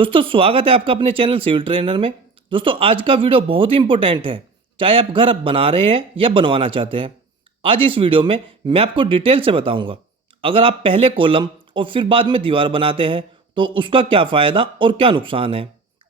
दोस्तों स्वागत है आपका अपने चैनल सिविल ट्रेनर में। दोस्तों आज का वीडियो बहुत ही इंपॉर्टेंट है, चाहे आप घर बना रहे हैं या बनवाना चाहते हैं। आज इस वीडियो में मैं आपको डिटेल से बताऊंगा, अगर आप पहले कॉलम और फिर बाद में दीवार बनाते हैं तो उसका क्या फ़ायदा और क्या नुकसान है,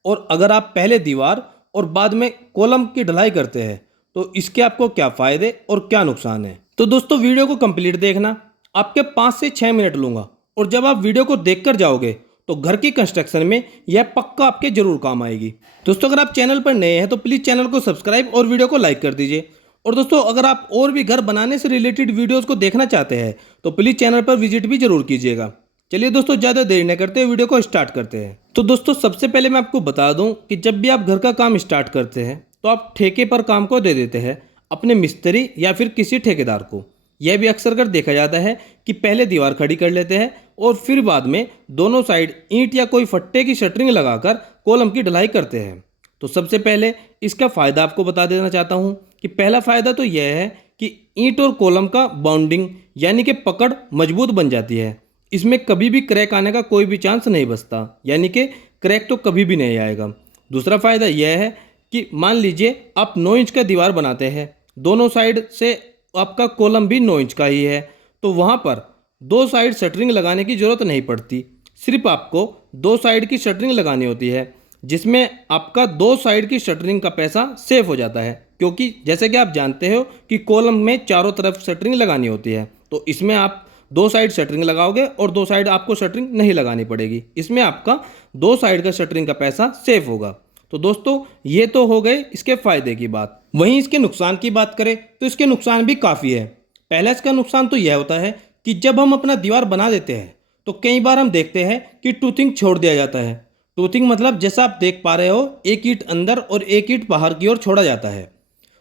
और अगर आप पहले दीवार और बाद में कॉलम की ढलाई करते हैं तो इसके आपको क्या फ़ायदे और क्या नुकसान है। तो दोस्तों वीडियो को कंप्लीट देखना, आपके 5 से 6 मिनट लूँगा, और जब आप वीडियो को देख कर जाओगे तो घर की कंस्ट्रक्शन में यह पक्का आपके जरूर काम आएगी। दोस्तों अगर आप चैनल पर नए हैं तो प्लीज़ चैनल को सब्सक्राइब और वीडियो को लाइक कर दीजिए। और दोस्तों अगर आप और भी घर बनाने से रिलेटेड वीडियोस को देखना चाहते हैं तो प्लीज़ चैनल पर विजिट भी जरूर कीजिएगा। चलिए दोस्तों ज़्यादा देरी न करते हुए वीडियो को स्टार्ट करते हैं। तो दोस्तों सबसे पहले मैं आपको बता दूं कि जब भी आप घर का काम स्टार्ट करते हैं तो आप ठेके पर काम को दे देते हैं अपने मिस्त्री या फिर किसी ठेकेदार को। यह भी अक्सर कर देखा जाता है कि पहले दीवार खड़ी कर लेते हैं और फिर बाद में दोनों साइड ईंट या कोई फट्टे की शटरिंग लगाकर कॉलम की ढलाई करते हैं। तो सबसे पहले इसका फ़ायदा आपको बता देना चाहता हूं कि पहला फ़ायदा तो यह है कि ईंट और कॉलम का बाउंडिंग यानी कि पकड़ मजबूत बन जाती है। इसमें कभी भी क्रैक आने का कोई भी चांस नहीं बचता, यानी कि क्रैक तो कभी भी नहीं आएगा। दूसरा फ़ायदा यह है कि मान लीजिए आप 9 इंच का दीवार बनाते हैं, दोनों साइड से आपका कॉलम भी 9 इंच का ही है, तो वहाँ पर दो साइड शटरिंग लगाने की ज़रूरत नहीं पड़ती। सिर्फ आपको दो साइड की शटरिंग लगानी होती है, जिसमें आपका दो साइड की शटरिंग का पैसा सेव हो जाता है, क्योंकि जैसे कि आप जानते हो कि कॉलम में चारों तरफ शटरिंग लगानी होती है। तो इसमें आप दो साइड शटरिंग लगाओगे और दो साइड आपको शटरिंग नहीं लगानी पड़ेगी। इसमें आपका दो साइड का शटरिंग का पैसा सेव होगा। तो दोस्तों ये तो हो गए इसके फ़ायदे की बात। वहीं इसके नुकसान की बात करें तो इसके नुकसान भी काफ़ी है। पहला इसका नुकसान तो यह होता है कि जब हम अपना दीवार बना देते हैं तो कई बार हम देखते हैं कि टूथिंग छोड़ दिया जाता है। टूथिंग मतलब जैसा आप देख पा रहे हो, एक ईंट अंदर और एक ईंट बाहर की ओर छोड़ा जाता है।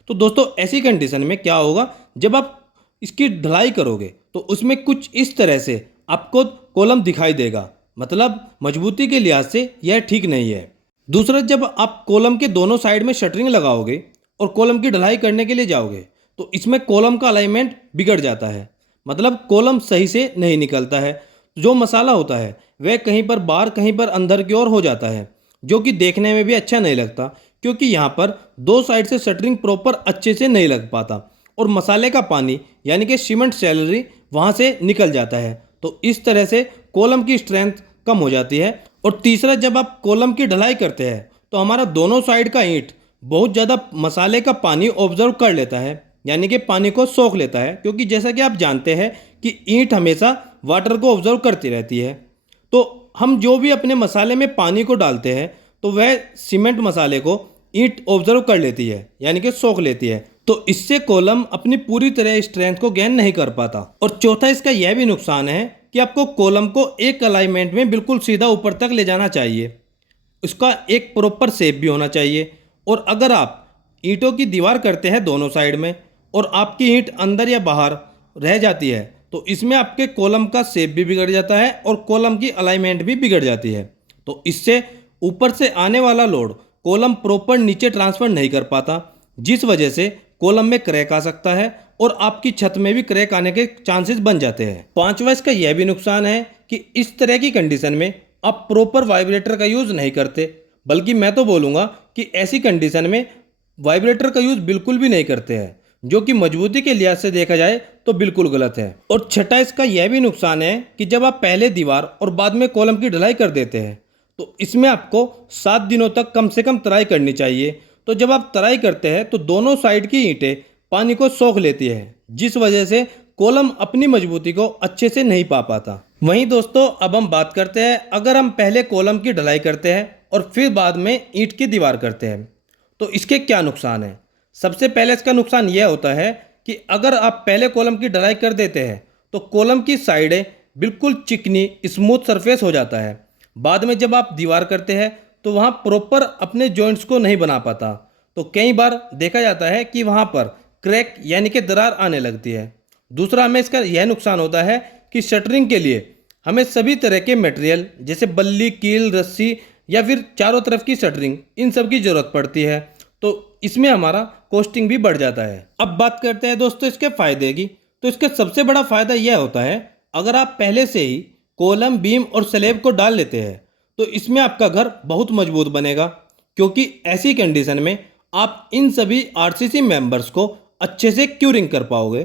तो दोस्तों ऐसी कंडीशन में क्या होगा, जब आप इसकी ढलाई करोगे तो उसमें कुछ इस तरह से आपको कॉलम दिखाई देगा, मतलब मजबूती के लिहाज से यह ठीक नहीं है। दूसरा, जब आप कॉलम के दोनों साइड में शटरिंग लगाओगे और कॉलम की ढलाई करने के लिए जाओगे तो इसमें कॉलम का अलाइनमेंट बिगड़ जाता है, मतलब कॉलम सही से नहीं निकलता है। जो मसाला होता है वह कहीं पर बाहर कहीं पर अंदर की ओर हो जाता है, जो कि देखने में भी अच्छा नहीं लगता, क्योंकि यहाँ पर दो साइड से शटरिंग प्रॉपर अच्छे से नहीं लग पाता और मसाले का पानी यानी कि सीमेंट स्लरी वहाँ से निकल जाता है। तो इस तरह से कॉलम की स्ट्रेंथ कम हो जाती है। और तीसरा, जब आप कॉलम की ढलाई करते हैं तो हमारा दोनों साइड का ईंट बहुत ज़्यादा मसाले का पानी ऑब्जर्व कर लेता है, यानी कि पानी को सोख लेता है, क्योंकि जैसा कि आप जानते हैं कि ईंट हमेशा वाटर को ऑब्जर्व करती रहती है। तो हम जो भी अपने मसाले में पानी को डालते हैं तो वह सीमेंट मसाले को ईंट ऑब्जर्व कर लेती है, यानी कि सोख लेती है। तो इससे कॉलम अपनी पूरी तरह स्ट्रेंथ को गेन नहीं कर पाता। और चौथा इसका यह भी नुकसान है कि आपको कॉलम को एक अलाइनमेंट में बिल्कुल सीधा ऊपर तक ले जाना चाहिए, उसका एक प्रॉपर शेप भी होना चाहिए। और अगर आप ईंटों की दीवार करते हैं दोनों साइड में और आपकी ईंट अंदर या बाहर रह जाती है तो इसमें आपके कॉलम का शेप भी बिगड़ जाता है और कॉलम की अलाइनमेंट भी बिगड़ जाती है। तो इससे ऊपर से आने वाला लोड कॉलम प्रॉपर नीचे ट्रांसफर नहीं कर पाता, जिस वजह से कॉलम में क्रैक आ सकता है और आपकी छत में भी क्रैक आने के चांसेस बन जाते हैं। पांचवा इसका यह भी नुकसान है कि इस तरह की कंडीशन में आप प्रॉपर वाइब्रेटर का यूज़ नहीं करते, बल्कि मैं तो बोलूँगा कि ऐसी कंडीशन में वाइब्रेटर का यूज़ बिल्कुल भी नहीं करते हैं, जो कि मजबूती के लिहाज से देखा जाए तो बिल्कुल गलत है। और छठा इसका यह भी नुकसान है कि जब आप पहले दीवार और बाद में कॉलम की ढलाई कर देते हैं तो इसमें आपको 7 दिनों तक कम से कम तराई करनी चाहिए। तो जब आप तराई करते हैं तो दोनों साइड की ईंटें पानी को सोख लेती है, जिस वजह से कॉलम अपनी मजबूती को अच्छे से नहीं पा पाता। वहीं दोस्तों अब हम बात करते हैं, अगर हम पहले कॉलम की ढलाई करते हैं और फिर बाद में ईंट की दीवार करते हैं तो इसके क्या नुकसान है। सबसे पहले इसका नुकसान यह होता है कि अगर आप पहले कॉलम की ढलाई कर देते हैं तो कॉलम की साइडें बिल्कुल चिकनी स्मूथ सरफेस हो जाता है। बाद में जब आप दीवार करते हैं तो वहाँ प्रॉपर अपने जॉइंट्स को नहीं बना पाता, तो कई बार देखा जाता है कि वहाँ पर क्रैक यानी कि दरार आने लगती है। दूसरा, हमें इसका यह नुकसान होता है कि शटरिंग के लिए हमें सभी तरह के मटेरियल जैसे बल्ली, कील, रस्सी या फिर चारों तरफ की शटरिंग, इन सब की ज़रूरत पड़ती है। तो इसमें हमारा कॉस्टिंग भी बढ़ जाता है। अब बात करते हैं दोस्तों इसके फ़ायदे की। तो इसका सबसे बड़ा फ़ायदा यह होता है, अगर आप पहले से ही कॉलम, बीम और स्लैब को डाल लेते हैं तो इसमें आपका घर बहुत मजबूत बनेगा, क्योंकि ऐसी कंडीशन में आप इन सभी आरसीसी मेंबर्स को अच्छे से क्यूरिंग कर पाओगे।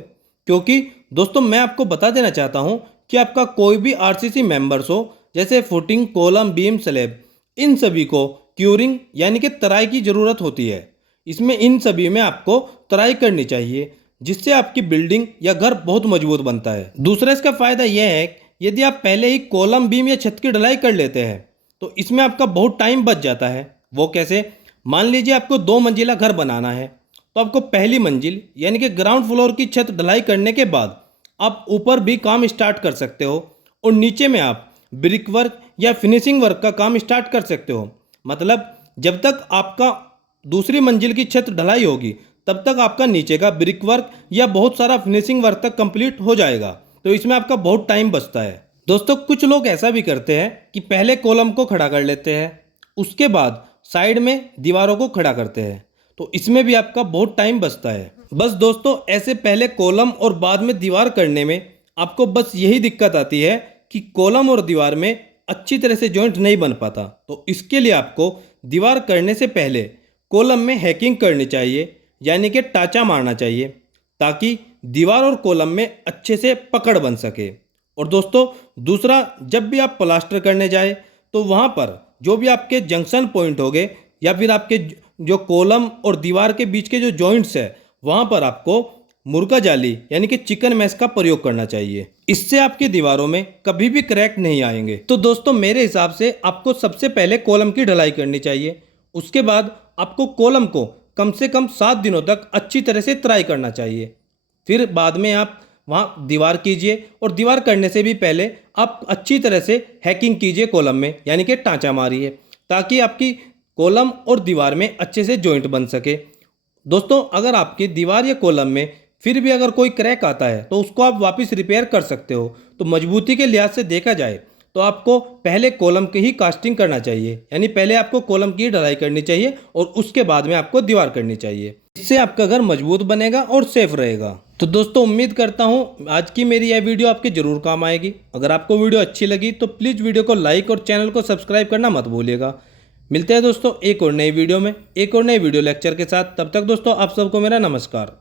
क्योंकि दोस्तों मैं आपको बता देना चाहता हूं कि आपका कोई भी आरसीसी मेंबर्स हो, जैसे फुटिंग, कॉलम, बीम, स्लैब, इन सभी को क्यूरिंग यानी कि तराई की ज़रूरत होती है। इसमें इन सभी में आपको तराई करनी चाहिए, जिससे आपकी बिल्डिंग या घर बहुत मजबूत बनता है। दूसरा इसका फ़ायदा यह है कि यदि आप पहले ही कॉलम, बीम या छत की ढलाई कर लेते हैं तो इसमें आपका बहुत टाइम बच जाता है। वो कैसे? मान लीजिए आपको 2 मंजिला घर बनाना है, तो आपको पहली मंजिल यानी कि ग्राउंड फ्लोर की छत ढलाई करने के बाद आप ऊपर भी काम स्टार्ट कर सकते हो, और नीचे में आप ब्रिक वर्क या फिनिशिंग वर्क का काम स्टार्ट कर सकते हो। मतलब जब तक आपका दूसरी मंजिल की छत ढलाई होगी तब तक आपका नीचे का ब्रिक वर्क या बहुत सारा फिनिशिंग वर्क तक कंप्लीट हो जाएगा। तो इसमें आपका बहुत टाइम बचता है। दोस्तों कुछ लोग ऐसा भी करते हैं कि पहले कॉलम को खड़ा कर लेते हैं, उसके बाद साइड में दीवारों को खड़ा करते हैं, तो इसमें भी आपका बहुत टाइम बचता है। बस दोस्तों ऐसे पहले कॉलम और बाद में दीवार करने में आपको बस यही दिक्कत आती है कि कॉलम और दीवार में अच्छी तरह से जॉइंट नहीं बन पाता। तो इसके लिए आपको दीवार करने से पहले कॉलम में हैकिंग करनी चाहिए, यानी कि टाँचा मारना चाहिए, ताकि दीवार और कॉलम में अच्छे से पकड़ बन सके। और दोस्तों दूसरा, जब भी आप प्लास्टर करने जाए तो वहाँ पर जो भी आपके जंक्शन पॉइंट होंगे या फिर आपके जो कॉलम और दीवार के बीच के जो जॉइंट्स है, वहाँ पर आपको मुर्गा जाली यानी कि चिकन मैश का प्रयोग करना चाहिए। इससे आपकी दीवारों में कभी भी क्रैक नहीं आएंगे। तो दोस्तों मेरे हिसाब से आपको सबसे पहले कॉलम की ढलाई करनी चाहिए, उसके बाद आपको कॉलम को कम से कम 7 दिनों तक अच्छी तरह से तराई करना चाहिए। फिर बाद में आप वहाँ दीवार कीजिए, और दीवार करने से भी पहले आप अच्छी तरह से हैकिंग कीजिए कॉलम में, यानी कि टाँचा मारिए, ताकि आपकी कॉलम और दीवार में अच्छे से जॉइंट बन सके। दोस्तों अगर आपकी दीवार या कॉलम में फिर भी अगर कोई क्रैक आता है तो उसको आप वापस रिपेयर कर सकते हो। तो मजबूती के लिहाज से देखा जाए तो आपको पहले कॉलम की ही कास्टिंग करना चाहिए, यानी पहले आपको कॉलम की ढलाई करनी चाहिए और उसके बाद में आपको दीवार करनी चाहिए। इससे आपका घर मजबूत बनेगा और सेफ रहेगा। तो दोस्तों उम्मीद करता हूँ आज की मेरी यह वीडियो आपके जरूर काम आएगी। अगर आपको वीडियो अच्छी लगी तो प्लीज़ वीडियो को लाइक और चैनल को सब्सक्राइब करना मत भूलिएगा। मिलते हैं दोस्तों एक और नई वीडियो में, एक और नए वीडियो लेक्चर के साथ। तब तक दोस्तों आप सबको मेरा नमस्कार।